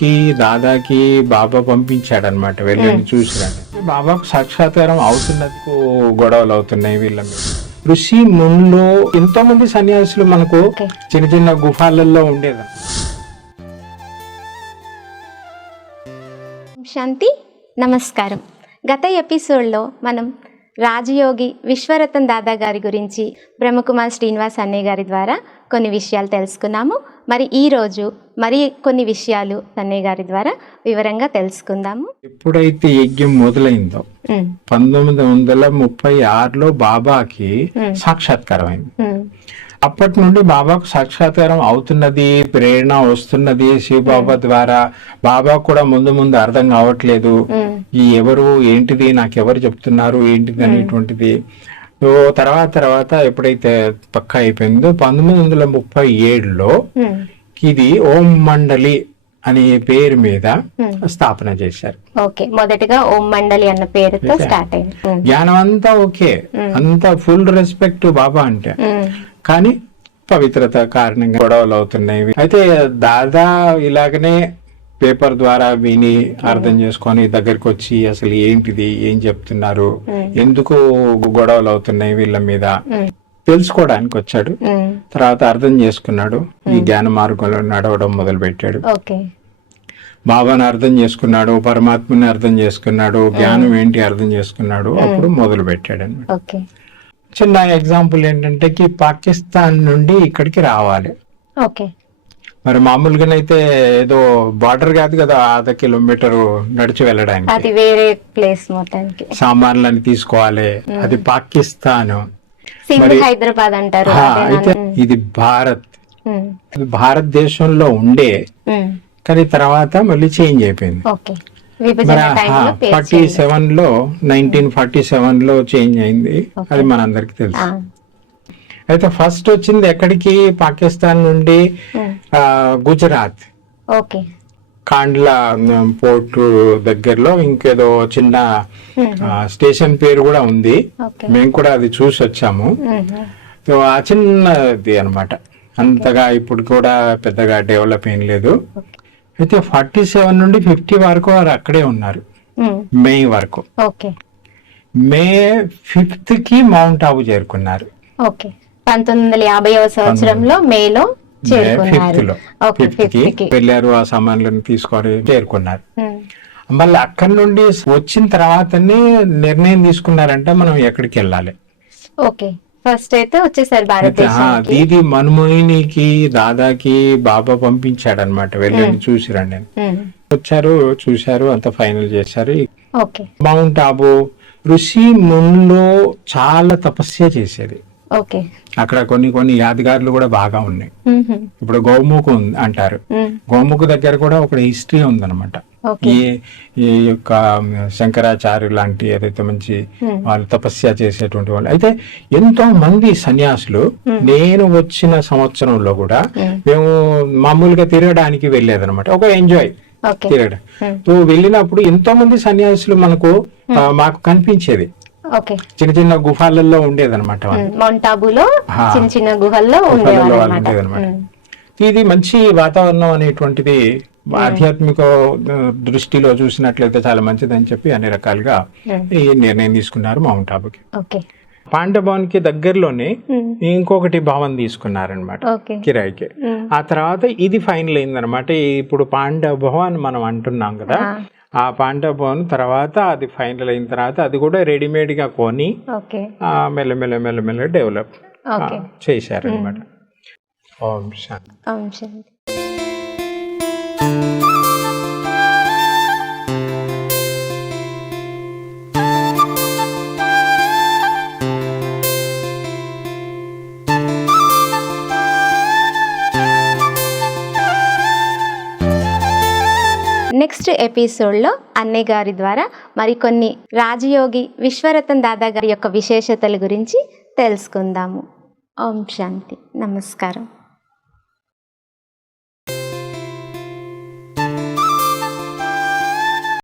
మమ్మల్కి దాదాకి బాబా పంపించాడనమాట, వెళ్ళని చూసిరాడు. బాబాకు సాక్షాత్కారం అవుతున్నందుకు గొడవలు అవుతున్నాయి వీళ్ళ మీద. ఋషి మున్లో ఎంతో మంది సన్యాసులు మనకు చిన్న చిన్న గుఫాలలో ఉండేది. శాంతి, నమస్కారం. గత ఎపిసోడ్లో మనం రాజయోగి విశ్వరతన్ దాదా గారి గురించి బ్రహ్మకుమార్ శ్రీనివాస్ అన్నయ్య గారి ద్వారా కొన్ని విషయాలు తెలుసుకున్నాము. మరి ఈరోజు మరి కొన్ని విషయాలు అన్నయ్య గారి ద్వారా వివరంగా తెలుసుకుందాము. ఎప్పుడైతే యజ్ఞం మొదలైందో 1936లో బాబాకి సాక్షాత్కారం అయింది. అప్పటి నుండి బాబాకు సాక్షాత్కారం అవుతున్నది, ప్రేరణ వస్తున్నది శివబాబా ద్వారా. బాబా కూడా ముందు ముందు అర్థం కావట్లేదు, ఈ ఎవరు ఏంటిది, నాకెవరు చెప్తున్నారు ఏంటిది అనేటువంటిది. తర్వాత ఎప్పుడైతే పక్కా అయిపోయిందో 1937లో ఇది ఓం మండలి అనే పేరు మీద స్థాపన చేశారు. ఓకే, మొదటగా ఓం మండలి అన్న పేరుతో స్టార్ట్ అయింది. జ్ఞానం అంతా ఓకే, అంతా ఫుల్ రెస్పెక్ట్ బాబా అంటే, కానీ పవిత్రత కారణంగా గొడవలు అవుతున్నాయి. అయితే దాదా ఇలాగనే పేపర్ ద్వారా విని అర్థం చేసుకొని దగ్గరికి వచ్చి అసలు ఏంటిది, ఏం చెప్తున్నారు, ఎందుకు గొడవలు అవుతున్నాయి వీళ్ళ మీద తెలుసుకోవడానికి వచ్చాడు. తర్వాత అర్థం చేసుకున్నాడు, ఈ జ్ఞాన మార్గంలో నడవడం మొదలు పెట్టాడు. బాబాని అర్థం చేసుకున్నాడు, పరమాత్మని అర్థం చేసుకున్నాడు, జ్ఞానం ఏంటి అర్థం చేసుకున్నాడు, అప్పుడు మొదలు పెట్టాడు అన్నమాట. చిన్న ఎగ్జాంపుల్ ఏంటంటే పాకిస్తాన్ నుండి ఇక్కడికి రావాలి. మరి మామూలుగానైతే ఏదో బార్డర్ కాదు కదా, 1/2 కిలోమీటర్ నడిచి వెళ్ళడానికి, అది వేరే ప్లేస్, మొత్తానికి సామాన్లని తీసుకోవాలి. అది పాకిస్తాన్, హైదరాబాద్ అంటారు. అయితే ఇది భారతదేశంలో ఉండే, కానీ తర్వాత మళ్ళీ చేంజ్ అయిపోయింది. 1947లో చేంజ్ అయింది, అది మనందరికి తెలుసు. అయితే ఫస్ట్ వచ్చింది ఎక్కడికి, పాకిస్తాన్ నుండి గుజరాత్, కాండ్లా పోర్ట్ దగ్గరలో ఇంకేదో చిన్న స్టేషన్ పేరు కూడా ఉంది, మేము కూడా అది చూసి వచ్చాము. ఆ చిన్నది అనమాట, అంతగా ఇప్పుడు కూడా పెద్దగా డెవలప్ ఏం లేదు. అయితే 47 నుండి 50 వరకు వారు అక్కడే ఉన్నారు, మే వరకు. మే 5th కి మౌంట్ ఆబు చేరుకున్నారు. 1950వ సంవత్సరంలో మేలో వెళ్ళారు, ఆ సామాన్లను తీసుకొని చేరుకున్నారు. మళ్ళీ అక్కడి నుండి వచ్చిన తర్వాతనే నిర్ణయం తీసుకున్నారంటే మనం ఎక్కడికి వెళ్ళాలి. ఫస్ట్ అయితే వచ్చేసారు భారతదేశానికి. ఇది మన్మోహినికి దాదాకి బాబా పంపించాడు అనమాట, వెళ్ళండి చూసిరండి అని. వచ్చారు, చూశారు, అంత ఫైనల్ చేశారు. మౌంట్ ఆబు ఋషి మున్లో చాలా తపస్య చేసేది. అక్కడ కొన్ని యాదగారులు కూడా బాగా ఉన్నాయి. ఇప్పుడు గోముఖ్ అంటారు, గోముఖ్ దగ్గర కూడా ఒక హిస్టరీ ఉందన్నమాట. ఈ యొక్క శంకరాచార్య లాంటి ఏదైతే మంచి వాళ్ళు తపస్య చేసేటువంటి వాళ్ళు. అయితే ఎంతో మంది సన్యాసులు నేను వచ్చిన సంవత్సరంలో కూడా మేము మామూలుగా తిరగడానికి వెళ్ళేదన్నమాట, ఒక ఎంజాయ్ తిరగడం. వెళ్ళినప్పుడు ఎంతో మంది సన్యాసులు మాకు కనిపించేది, చిన్న చిన్న గుఫాలలో ఉండేదన్నమాట. ఉండేదన్నమాట. ఇది మంచి వాతావరణం అనేటువంటిది ఆధ్యాత్మిక దృష్టిలో చూసినట్లయితే చాలా మంచిదని చెప్పి అన్ని రకాలుగా ఈ నిర్ణయం తీసుకున్నారు మౌంట్ ఆబుకి. పాండభవన్ కి దగ్గరలోనే ఇంకొకటి భవన్ తీసుకున్నారనమాట కిరాయికి. ఆ తర్వాత ఇది ఫైనల్ అయిందనమాట. ఇప్పుడు పాండభవన్ మనం అంటున్నాం కదా, ఆ పాండభవన్ తర్వాత అది ఫైనల్ అయిన తర్వాత అది కూడా రెడీమేడ్ గా కొని మెల్లమెల్ల డెవలప్ చేశారనమాట. ఓం శాంతి. నెక్స్ట్ ఎపిసోడ్లో అన్నయ్య గారి ద్వారా మరికొన్ని రాజయోగి విశ్వరతన్ దాదా గారి యొక్క విశేషతల గురించి తెలుసుకుందాము. ఓం శాంతి, నమస్కారం.